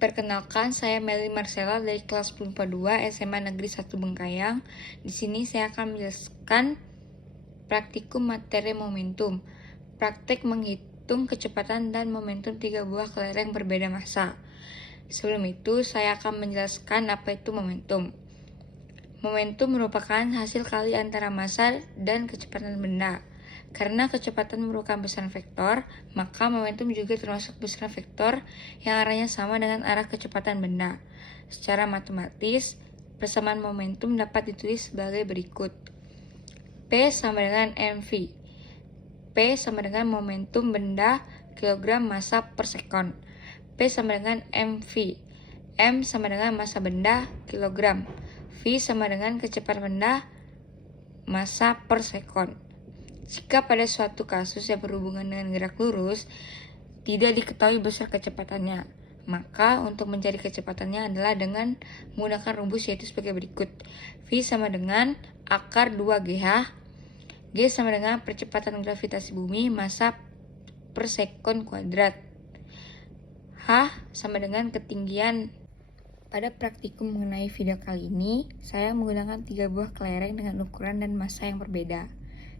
Perkenalkan, saya Meli Marcella dari kelas 2 SMA Negeri 1 Bengkayang. Di sini saya akan menjelaskan praktikum materi momentum. Praktek menghitung kecepatan dan momentum 3 buah kelereng berbeda massa. Sebelum itu, saya akan menjelaskan apa itu momentum. Momentum merupakan hasil kali antara massa dan kecepatan benda. Karena kecepatan merupakan besaran vektor, maka momentum juga termasuk besaran vektor yang arahnya sama dengan arah kecepatan benda. Secara matematis, persamaan momentum dapat ditulis sebagai berikut. P sama dengan mv. P sama dengan momentum benda kilogram massa per sekon. P sama dengan mv. M sama dengan massa benda kilogram. V sama dengan kecepatan benda massa per sekon. Jika pada suatu kasus yang berhubungan dengan gerak lurus, tidak diketahui besar kecepatannya, maka untuk mencari kecepatannya adalah dengan menggunakan rumus yaitu sebagai berikut. V sama dengan akar 2GH, G sama dengan percepatan gravitasi bumi massa per sekon kuadrat, H sama dengan ketinggian. Pada praktikum mengenai video kali ini, saya menggunakan 3 buah kelereng dengan ukuran dan massa yang berbeda.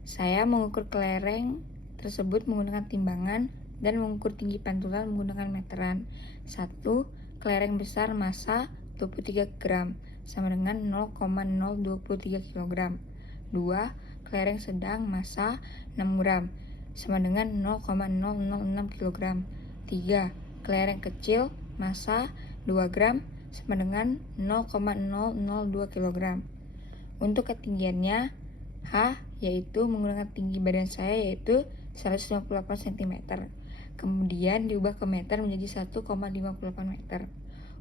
Saya mengukur kelereng tersebut menggunakan timbangan dan mengukur tinggi pantulan menggunakan meteran. 1. Kelereng besar massa 23 gram sama dengan 0,023 kg. 2. Kelereng sedang massa 6 gram sama dengan 0,006 kg. 3. Kelereng kecil massa 2 gram sama dengan 0,002 kg. Untuk ketinggiannya, H yaitu menggunakan tinggi badan saya yaitu 158 cm. Kemudian diubah ke meter menjadi 1,58 meter.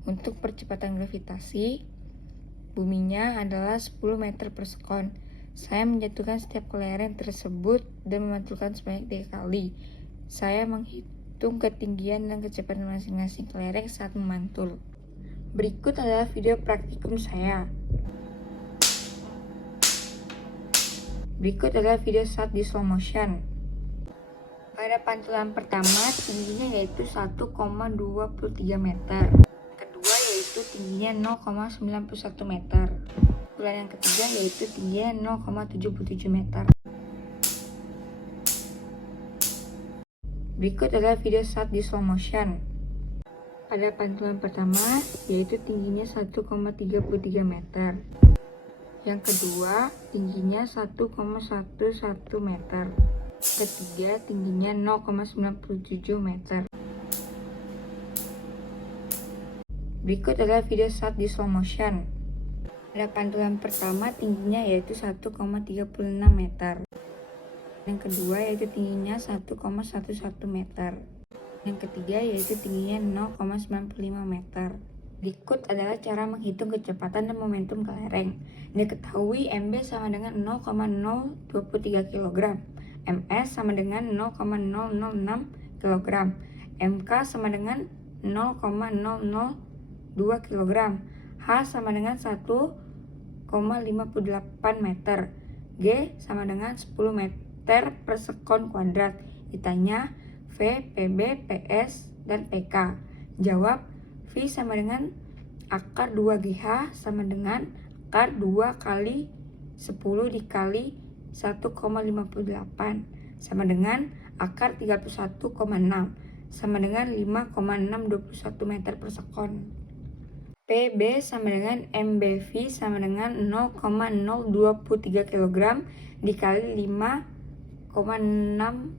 Untuk percepatan gravitasi, buminya adalah 10 meter per sekon. Saya menjatuhkan setiap kelereng tersebut dan memantulkan sebanyak 3 kali. Saya menghitung ketinggian dan kecepatan masing-masing kelereng saat memantul. Berikut adalah video praktikum saya. Berikut adalah video saat di slow motion. Pada pantulan pertama, tingginya yaitu 1,23 meter. Kedua yaitu tingginya 0,91 meter. Pantulan yang ketiga yaitu tingginya 0,77 meter. Berikut adalah video saat di slow motion. Pada pantulan pertama, yaitu tingginya 1,33 meter. Yang kedua, tingginya 1,11 meter. Ketiga, tingginya 0,97 meter. Berikut adalah video saat di slow motion. Pada pantulan pertama, tingginya yaitu 1,36 meter. Yang kedua, yaitu tingginya 1,11 meter. Yang ketiga, yaitu tingginya 0,95 meter. Berikut adalah cara menghitung kecepatan dan momentum kelereng. Diketahui MB sama dengan 0,023 kg, MS sama dengan 0,006 kg, MK sama dengan 0,002 kg, H sama dengan 1,58 meter, G sama dengan 10 meter per sekon kuadrat. Ditanya V, PB, PS, dan PK. Jawab, V sama dengan akar 2GH sama dengan akar 2 kali 10 dikali 1,58 sama dengan akar 31,6 sama dengan 5,621 meter per sekon. PB sama dengan MBV sama dengan 0,023 kg dikali 5,621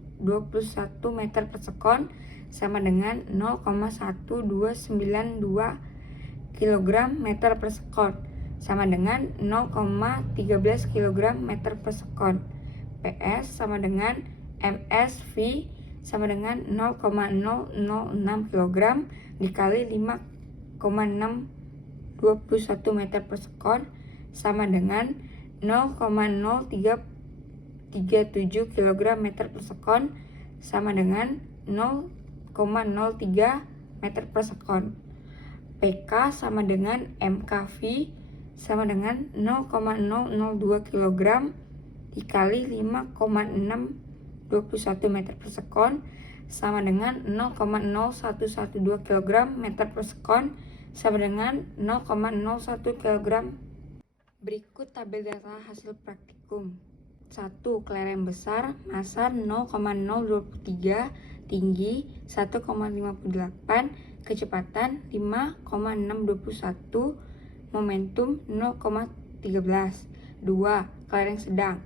meter per sekon sama dengan 0,1292 kg meter per sekon sama dengan 0,13 kg meter per sekon. PS sama dengan MSV sama dengan 0,006 kg dikali 5,621 meter per sekon sama dengan 0,0337 kg meter per sekon sama dengan 0,03 meter per sekon. PK sama dengan MKV sama dengan 0,002 kg dikali 5,621 meter per sekon sama dengan 0,0112 kg meter per sekon sama dengan 0,01 kg. Berikut tabel data hasil praktikum. 1. Kelereng besar, massa 0,023, tinggi 1,58, kecepatan 5,621, momentum 0,13. 2. Kelereng sedang,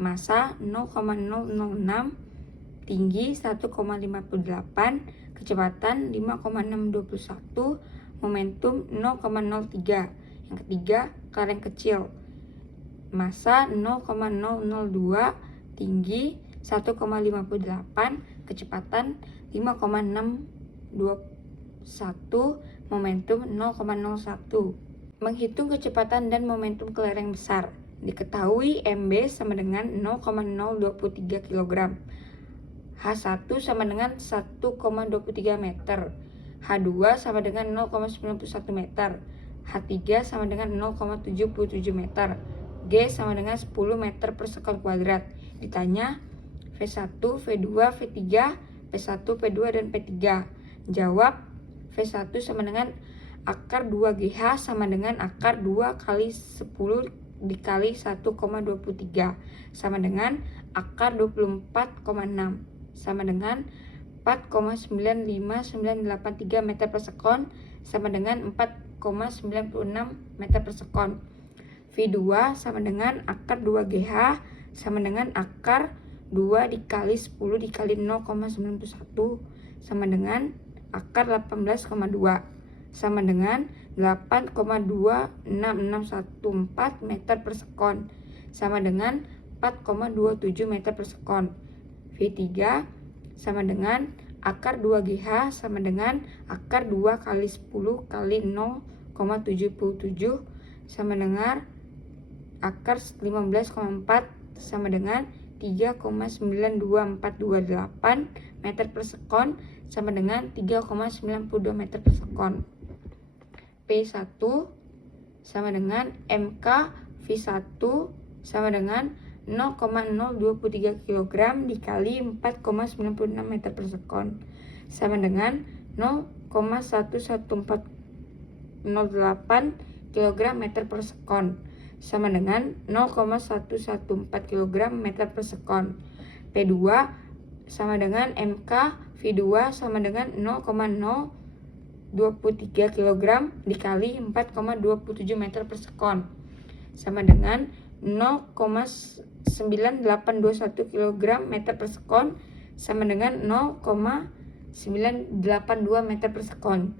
massa 0,006, tinggi 1,58, kecepatan 5,621, momentum 0,03. Yang ketiga, kelereng kecil, massa 0,002, tinggi 1,58, kecepatan 5,621, momentum 0,01. Menghitung kecepatan dan momentum kelereng besar. Diketahui MB sama dengan 0,023 kg. H1 sama dengan 1,23 meter. H2 sama dengan 0,91 meter. H3 sama dengan 0,77 meter. G sama dengan 10 meter per sekon kuadrat. Ditanya V1, V2, V3, P1, P2, dan P3. Jawab V1 sama dengan akar 2GH sama dengan akar 2 kali 10 dikali 1,23 sama dengan akar 24,6 sama dengan 4,95983 meter per sekon sama dengan 4,96 meter per sekon. V2 sama dengan akar 2GH sama dengan akar 2 dikali 10 dikali 0,91 sama dengan akar 18,2 sama dengan 8,26614 meter per sekon sama dengan 4,27 meter per sekon. V3 sama dengan akar 2GH sama dengan akar 2 kali 10 kali 0,77 sama dengan akar 15,4 sama dengan 3,92428 meter per sekon sama dengan 3,92 meter per sekon. P1 sama dengan MK V1 sama dengan 0,023 kg dikali 4,96 meter per sekon sama dengan 0,11408 kg meter per sekon sama dengan 0,114 kg meter per sekon. P2 sama dengan MK V2 sama dengan 0,023 kg dikali 4,27 meter per sekon sama dengan 0,9821 kg meter per sekon sama dengan 0,982 meter per sekon.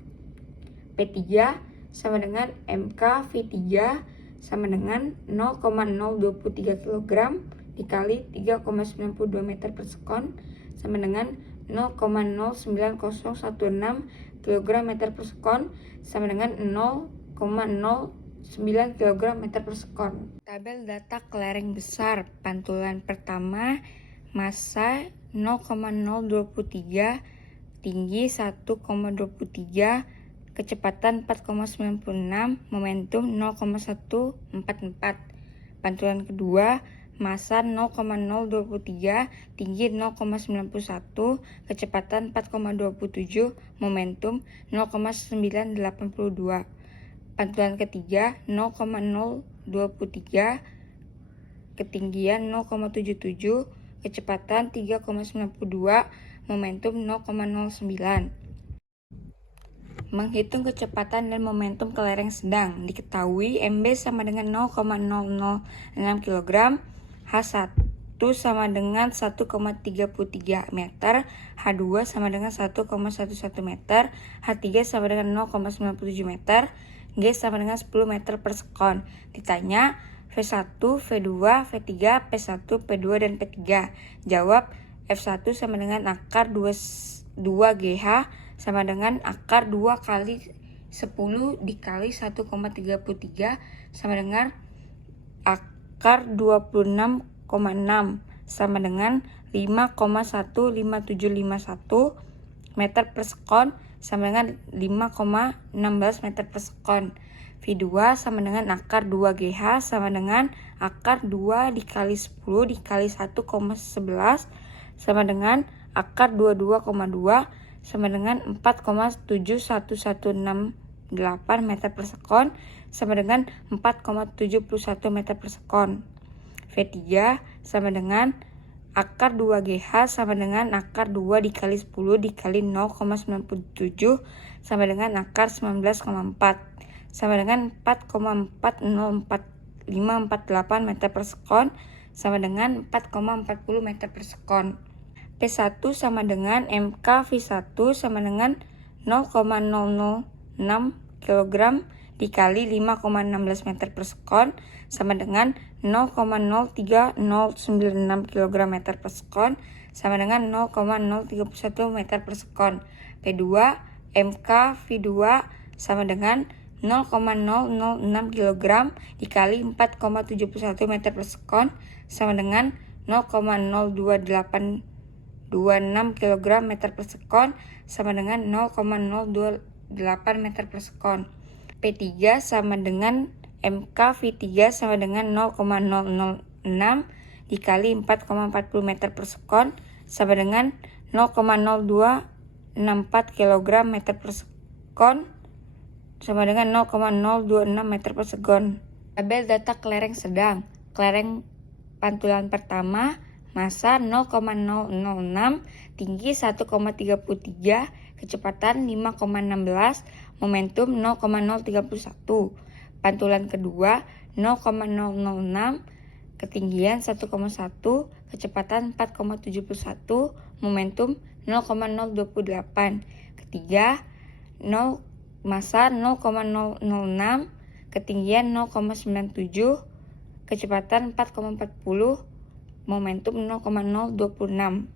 P3 sama dengan MK V3 sama dengan 0,023 kg dikali 3,92 meter per sekon sama dengan 0,09016 kg meter per sekon sama dengan 0,09 kg meter per sekon. Tabel data kelereng besar. Pantulan pertama, massa 0,023, tinggi 1,23, kecepatan 4,96, momentum 0,144. Pantulan kedua, massa 0,023, tinggi 0,91, kecepatan 4,27, momentum 0,982. Pantulan ketiga 0,023, ketinggian 0,77, kecepatan 3,92, momentum 0,09. Menghitung kecepatan dan momentum kelereng sedang. Diketahui MB sama dengan 0,006 kg, H1 sama dengan 1,33 meter, H2 sama dengan 1,11 meter, H3 sama dengan 0,97 meter, G sama dengan 10 meter per sekon. Ditanya V1, V2, V3, P1, P2, dan P3. Jawab F1 sama dengan akar 2GH sama dengan akar 2 kali 10 dikali 1,33 sama dengan akar 26,6 sama dengan 5,15751 meter per sekon sama dengan 5,16 meter per sekon. V2 sama dengan akar 2GH sama dengan akar 2 dikali 10 dikali 1,11 sama dengan akar 22,2 sama dengan 4,71168 meter per sekon sama dengan 4,71 meter per sekon. V3 sama dengan akar 2GH sama dengan akar 2 dikali 10 dikali 0,97 sama dengan akar 19,4 sama dengan 4,404548 meter per sekon sama dengan 4,40 meter per sekon. P1 sama dengan MK V1 sama dengan 0,006 kg dikali 5,16 meter per sekon sama dengan 0,03096 kg meter per sekon sama dengan 0,031 meter per sekon. P2 MK V2 sama dengan 0,006 kg dikali 4,71 meter per sekon sama dengan 0,02826 kg meter per sekon sama dengan 0,028 meter per sekon. P3 sama dengan MK V3 sama dengan 0,006 dikali 4,40 meter per sekon sama dengan 0,0264 kg meter per sekon sama dengan 0,026 meter per sekon. Tabel data kelereng sedang. Kelereng pantulan pertama massa 0,006, tinggi 1,33, kecepatan 5,16, momentum 0,031. Pantulan kedua 0,006, ketinggian 1,1, kecepatan 4,71, momentum 0,028. Ketiga, massa 0,006, ketinggian 0,97, kecepatan 4,40, momentum 0,026.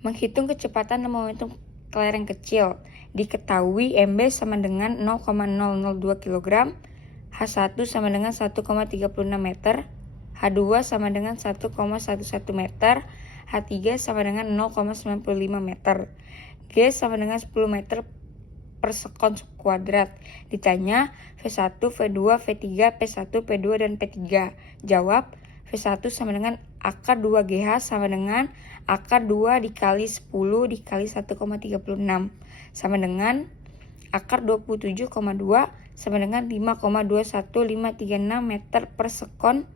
Menghitung kecepatan dan momentum kelereng kecil. Diketahui MB sama dengan 0,002 kg, H1 sama dengan 1,36 meter, H2 sama dengan 1,11 meter, H3 sama dengan 0,95 meter, G sama dengan 10 meter per sekon kuadrat. Ditanya V1, V2, V3, P1, P2, dan P3. Jawab, V1 sama dengan akar 2GH sama dengan akar 2 dikali 10 dikali 1,36 sama dengan akar 27,2 sama dengan 5,21536 meter per sekon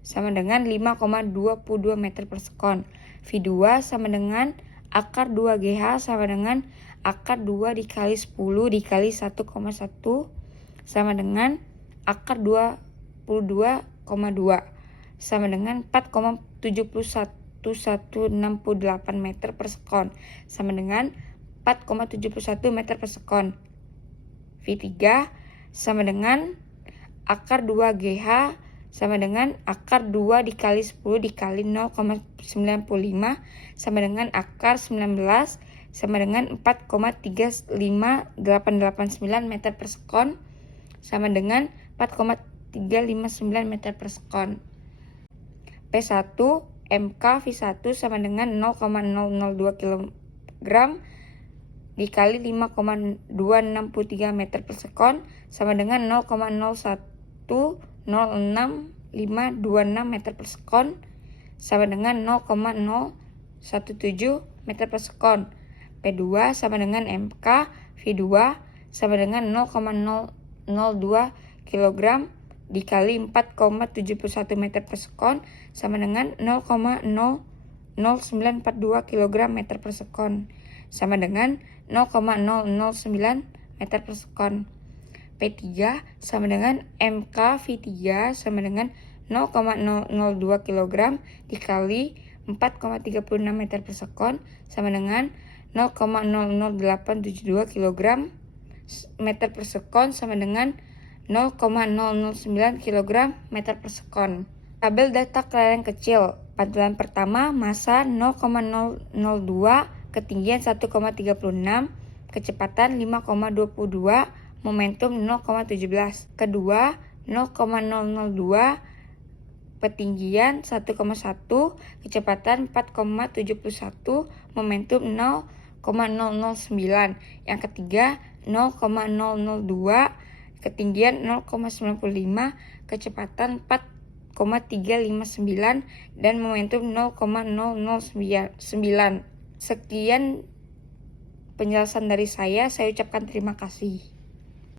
sama dengan 5,22 meter per sekon. V2 sama dengan akar 2GH sama dengan akar 2 dikali 10 dikali 1,1 sama dengan akar 22,2 sama dengan 4,71168 meter per sekon sama dengan 4,71 meter per sekon. V3 sama dengan akar 2GH sama dengan akar 2 dikali 10 dikali 0,95 sama dengan akar 19 sama dengan 4,35889 meter per sekon sama dengan 4,359 meter per sekon. P1 MK V1 sama dengan 0,002 kg dikali 5,263 meter per sekon sama dengan 0,0106526 meter per sekon sama dengan 0,017 meter per sekon. P2 sama dengan MK V2 sama dengan 0,002 kg dikali 4,71 meter per sekon sama dengan 0,00942 kg meter per sekon sama dengan 0,009 meter per sekon. P3 sama dengan MK V3 sama dengan 0,002 kg dikali 4,36 meter per sekon sama dengan 0,00872 kg meter per sekon sama dengan 0,009 kg meter per sekon. Tabel data kelereng kecil. Pantulan pertama massa 0,002, ketinggian 1,36, kecepatan 5,22, momentum 0,17. Kedua 0,002, ketinggian 1,1, kecepatan 4,71, momentum 0,009. Yang ketiga 0,002, ketinggian 0,95, kecepatan 0,359 dan momentum 0,009. Sekian penjelasan dari saya ucapkan terima kasih.